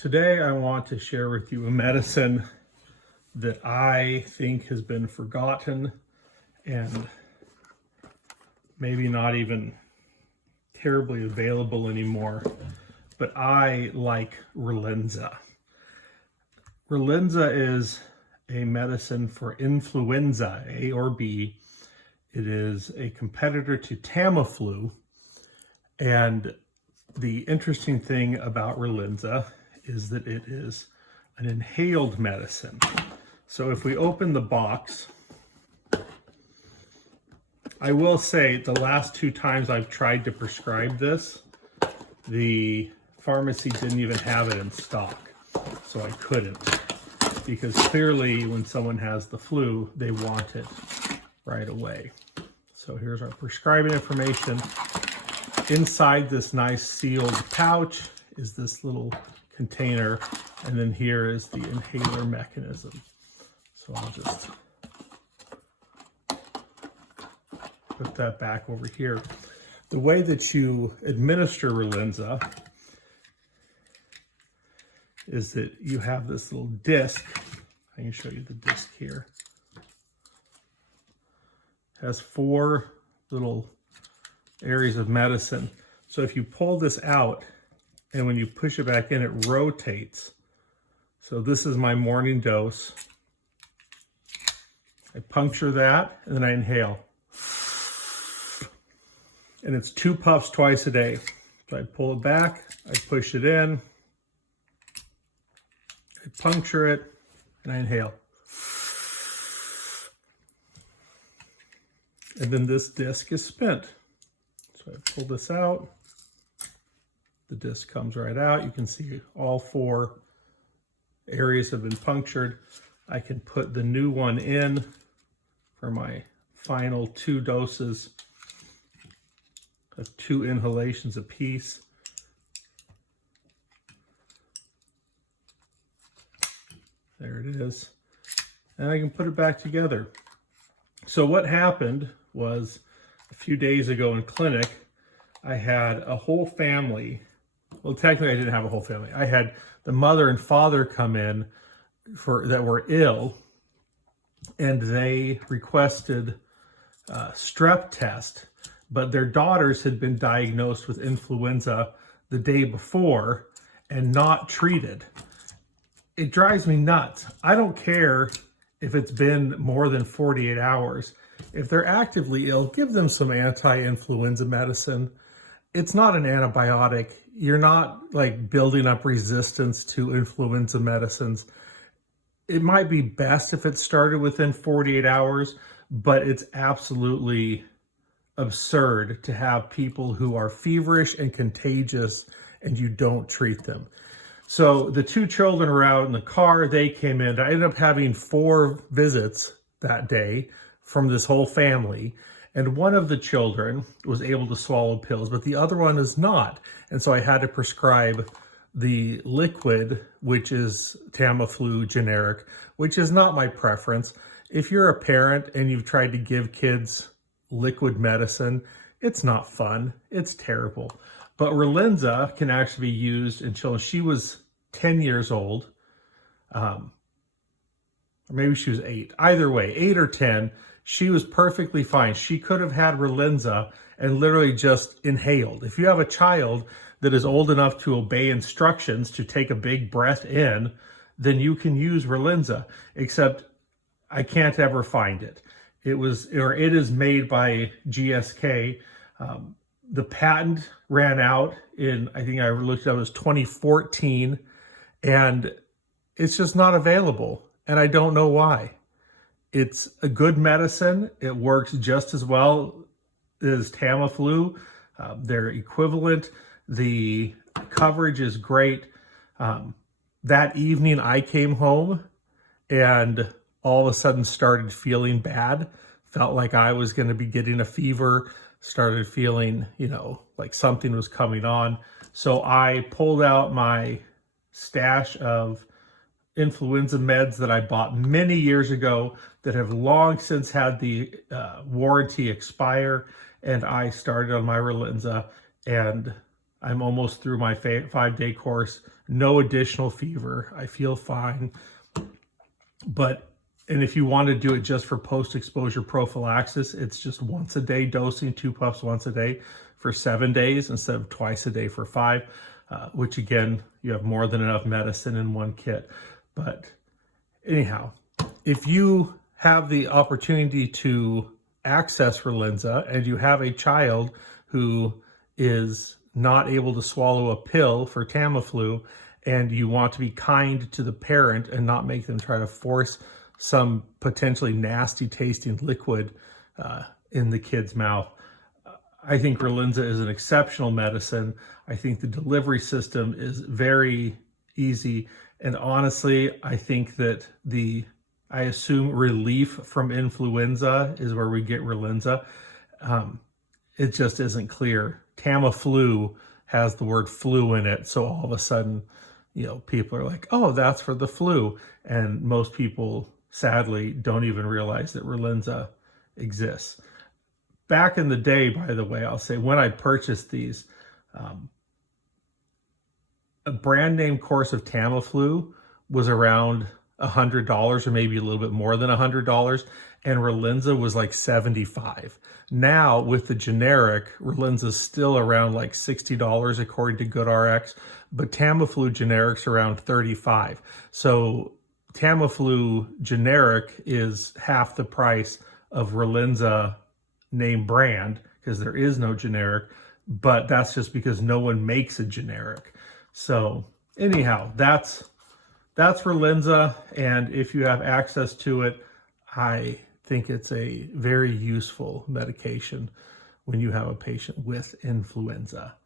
Today I want to share with you a medicine that I think has been forgotten and maybe not even terribly available anymore, but I like Relenza. Relenza is a medicine for influenza, A or B. It is a competitor to Tamiflu, and the interesting thing about Relenza is that it is an inhaled medicine. So if we open the box, I will say the last two times I've tried to prescribe this, the pharmacy didn't even have it in stock. So I couldn't, because clearly when someone has the flu, they want it right away. So here's our prescribing information. Inside this nice sealed pouch is this little container, and then here is the inhaler mechanism. So I'll just put that back over here. The way that you administer Relenza is that you have this little disc. I can show you the disc here. It has 4 little areas of medicine. So if you pull this out and when you push it back in, it rotates. So this is my morning dose. I puncture that and then I inhale. And it's 2 puffs twice a day. So I pull it back, I push it in, I puncture it, and I inhale. And then this disc is spent. So I pull this out. The disc comes right out. You can see all 4 areas have been punctured. I can put the new one in for my final 2 doses of 2 inhalations apiece. There it is. And I can put it back together. So what happened was a few days ago in clinic, I had a whole family. Well, technically I didn't have a whole family. I had the mother and father come in that were ill, and they requested a strep test, but their daughters had been diagnosed with influenza the day before and not treated. It drives me nuts. I don't care if it's been more than 48 hours. If they're actively ill, give them some anti-influenza medicine. It's not an antibiotic. You're not like building up resistance to influenza medicines. It might be best if it started within 48 hours, but it's absolutely absurd to have people who are feverish and contagious and you don't treat them. So the 2 children were out in the car. They came in. I ended up having 4 visits that day from this whole family. And one of the children was able to swallow pills, but the other one is not. And so I had to prescribe the liquid, which is Tamiflu generic, which is not my preference. If you're a parent and you've tried to give kids liquid medicine, it's not fun. It's terrible. But Relenza can actually be used in children. She was 10 years old, or maybe she was 8. Either way, 8 or 10, she was perfectly fine. She could have had Relenza and literally just inhaled. If you have a child that is old enough to obey instructions to take a big breath in, then you can use Relenza, except I can't ever find it. It is made by GSK. The patent ran out in, I think I looked it up, it was 2014, and it's just not available. And I don't know why. It's a good medicine. It works just as well as Tamiflu. They're equivalent. The coverage is great. That evening I came home and all of a sudden started feeling bad. Felt like I was going to be getting a fever. Started feeling, like something was coming on. So I pulled out my stash of influenza meds that I bought many years ago that have long since had the warranty expire, and I started on my Relenza, and I'm almost through my 5-day course. No additional fever. I feel fine. And if you want to do it just for post-exposure prophylaxis, it's just once a day dosing, 2 puffs once a day for 7 days instead of twice a day for 5, which again, you have more than enough medicine in one kit. But anyhow, if you have the opportunity to access Relenza and you have a child who is not able to swallow a pill for Tamiflu, and you want to be kind to the parent and not make them try to force some potentially nasty tasting liquid in the kid's mouth, I think Relenza is an exceptional medicine. I think the delivery system is very easy. And honestly, I think that I assume relief from influenza is where we get Relenza. It just isn't clear. Tamiflu has the word flu in it. So all of a sudden, people are like, oh, that's for the flu. And most people, sadly, don't even realize that Relenza exists. Back in the day, by the way, I'll say when I purchased these, a brand name course of Tamiflu was around $100 or maybe a little bit more than $100, and Relenza was like $75. Now with the generic, Relenza is still around like $60 according to GoodRx, but Tamiflu generic's around $35. So Tamiflu generic is half the price of Relenza name brand because there is no generic, but that's just because no one makes a generic. So anyhow, that's Relenza, and if you have access to it, I think it's a very useful medication when you have a patient with influenza.